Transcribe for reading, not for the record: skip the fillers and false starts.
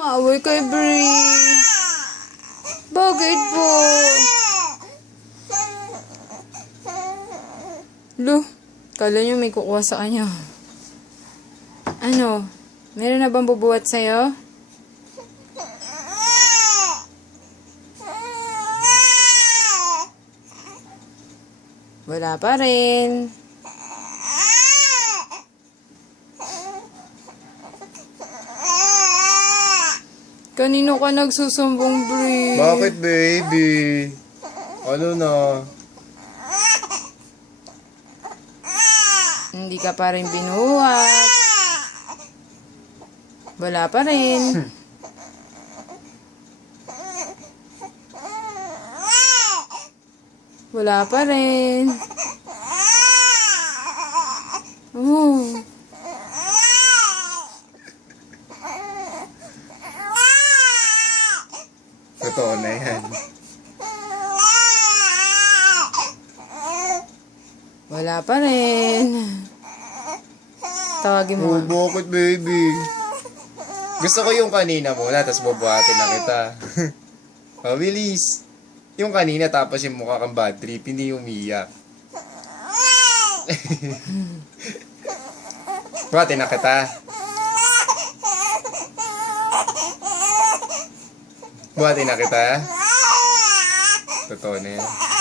Maaway kay Brie. Bakit po? Lo, kala nyo may kukuha sa kanya. Ano? Meron na bang bubuhat sa'yo? Wala pa rin. Kanino ka nagsusumbong, Brie? Bakit, baby? Ano na? Hindi ka pa rin binuhat. Wala pa rin. Wala pa rin. Oh. Totoo na yan. Wala pa rin. Tawagin mo. Oh, bakit, baby? Gusto ko yung kanina muna, tapos bubuhatin na kita. Oh, bilis. Yung kanina, tapos yung mukha kang bad trip, hindi umiyak. Buhatin na kita. Buhatin na kita. Totoo na yan.